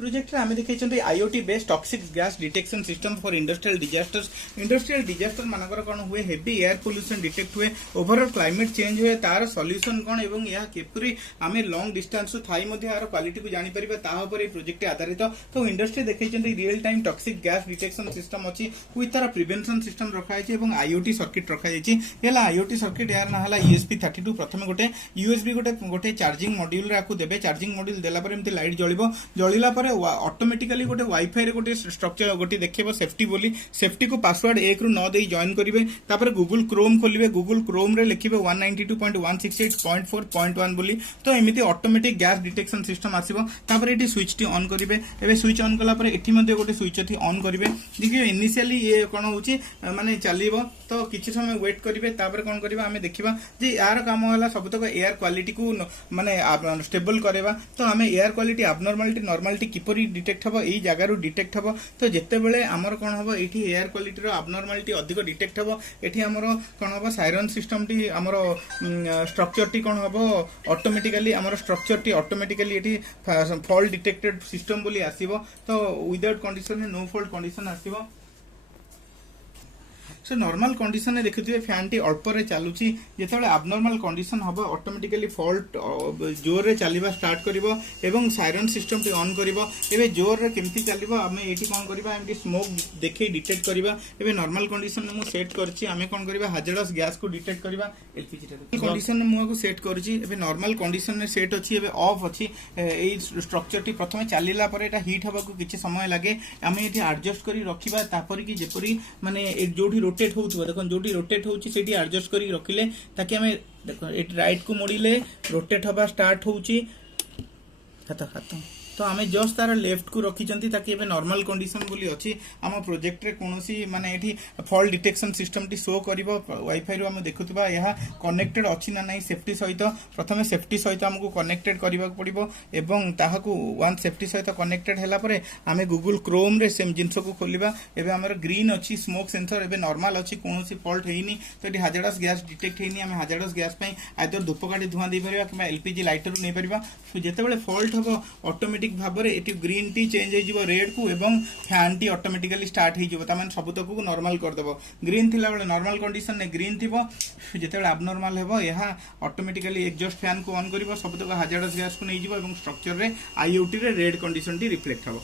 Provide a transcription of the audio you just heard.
Project आम देखते IOT based toxic gas detection system for industrial disasters. Industrial disaster मानकर कौन हुए, हेवी एयर पोल्यूशन डिटेक्ट हुए, ओवरऑल क्लाइमेट चेंज हुए, तार सॉल्यूशन कौन एवं यह किपरि आम लॉन्ग डिस्टेंस थाई यार क्वालिटी को जानीपर तापर प्रोजेक्ट आधारित। तो इंडस्ट्री देखते real time toxic gas detection system अच्छी विथ तार प्रिवेंशन सिस्टम रखाई और IOT सर्किट रखाई। IOT सर्किट यार ना ESP32। प्रथम गोटे USB गोटे चार्जिंग मॉड्यूल आपको देवे। चार्जिंग मॉड्यूल देला पर एमती लाइट जलिबो, जलिला पर ऑटोमेटिकली गोटे वाईफाई रे गोटे स्ट्रक्चर गोटे देखिबो सेफ्टी बोली। सेफ्टी को पासवर्ड 1 ରୁ 9 दे जॉइन करिवे। तापर गूगल क्रोम खोलिबे, गूगल क्रोम रे लिखिबे 192.168.4.1 बोली। तो एमिति ऑटोमेटिक गैस डिटेक्शन सिस्टम आसीबो। तापर एटी स्विच टी ऑन करिवे। एबे स्विच ऑन कला पर एठी मध्ये गोटे स्विच थी ऑन करिवे। देखिबे इनिशियली ये कोन होची माने चलीबो, तो किछि समय वेट करिवे। तापर कोन करिबा हमें देखिबा जे यार काम होला सबतक एयर क्वालिटी को माने स्टेबल करेबा। तो हमें एयर क्वालिटी abnormality नॉर्मलिटी किपरि डिटेक्ट हबो, एई जगह रो डिटेक्ट हबो। तो जेते बेले हमर कोन हबो एठी एयर क्वालिटी रो abnormality अधिक डिटेक्ट हबो, एठी हमर कोन हबो सायरन सिस्टम टी हमर स्ट्रक्चर टी कोन हबो ऑटोमेटिकली हमर स्ट्रक्चर टी ऑटोमेटिकली एठी फॉल्ट डिटेक्टेड सिस्टम बोली आसीबो। तो without condition no fault condition आसीबो। सो नॉर्मल कंडीशन में देखुए फैन टी अल्प रे चलुची, जेतेबेले abnormal कंडीशन हबो ऑटोमेटिकली फॉल्ट जोर रे चलीबा स्टार्ट करिवो एवं सायरन सिस्टम टी ऑन करिवो। एबे जोर रे केमती चलीबो हमें एठी कोन करिबा, एमटी स्मोक देखै डिटेक्ट करिबा। एबे नॉर्मल कंडीशन में मु सेट करछि, हमें कोन करिबा हाजरस गैस को डिटेक्ट करिबा। एलपीजी रे कंडीशन में मु को सेट करछि। एबे नॉर्मल कंडीशन में सेट अछि, एबे ऑफ अछि। एई स्ट्रक्चर टी प्रथमे चलीला पर एटा हीट हबा को किछि समय लागे। हमें एठी एडजस्ट करी रखिबा, तापर की जेपरी माने जोठी रोटेट होउथबो, देखो जोठी रोटेट होउची सेठी एडजस्ट करी रखिले ताकि हमें देखो एट राइट को मोड़िले रोटेट हबा स्टार्ट होउची। खत्म। तो आम जस्ट तार लेफ्ट को रखी ताकि एबे नॉर्मल कंडीशन बोली अच्छी। आम प्रोजेक्ट रे कोनोसी माने एठी फॉल्ट डिटेक्शन सिस्टम टी शो करिवो। वाईफाई रो हम देखुतबा यह कनेक्टेड अछि ना नहीं सेफ्टी सहित। प्रथमे सेफ्टी सहित हमको कनेक्टेड करबा पड़िबो एवं ताहाकू वन सेफ्टी सहित कनेक्टेड हैला परे आमे गूगल क्रोम रे सेम जिंस को खोलिबा। एबे हमर ग्रीन अछि स्मोक सेंसर एबे नॉर्मल अछि, कोनोसी फॉल्ट हेइनी। तो एठी हाजरस गैस डिटेक्ट हेइनी। हम हाजरस गैस पई आइदर धूपकाठी धुआं दे परिबा कि एलपीजी लाइटर नै परिबा। जेतेबेले फॉल्ट हबो ऑटोमेटिक भाबरे एटी ग्रीन टी चेंज हो जिवो रेड को एवं फैन टी ऑटोमेटिकली स्टार्ट हो जिवो। तामान सबतक को नॉर्मल कर देबो। ग्रीन थिला बेले नॉर्मल कंडीशन ने ग्रीन थिबो, जेतेबेले abnormal हेबो यहा ऑटोमेटिकली एग्जॉस्ट फैन को ऑन करिवो, सबतक हाजरस गैस को नै जिवो एवं स्ट्रक्चर रे IOT रे रेड कंडीशन टी रिफ्लेक्ट हबो।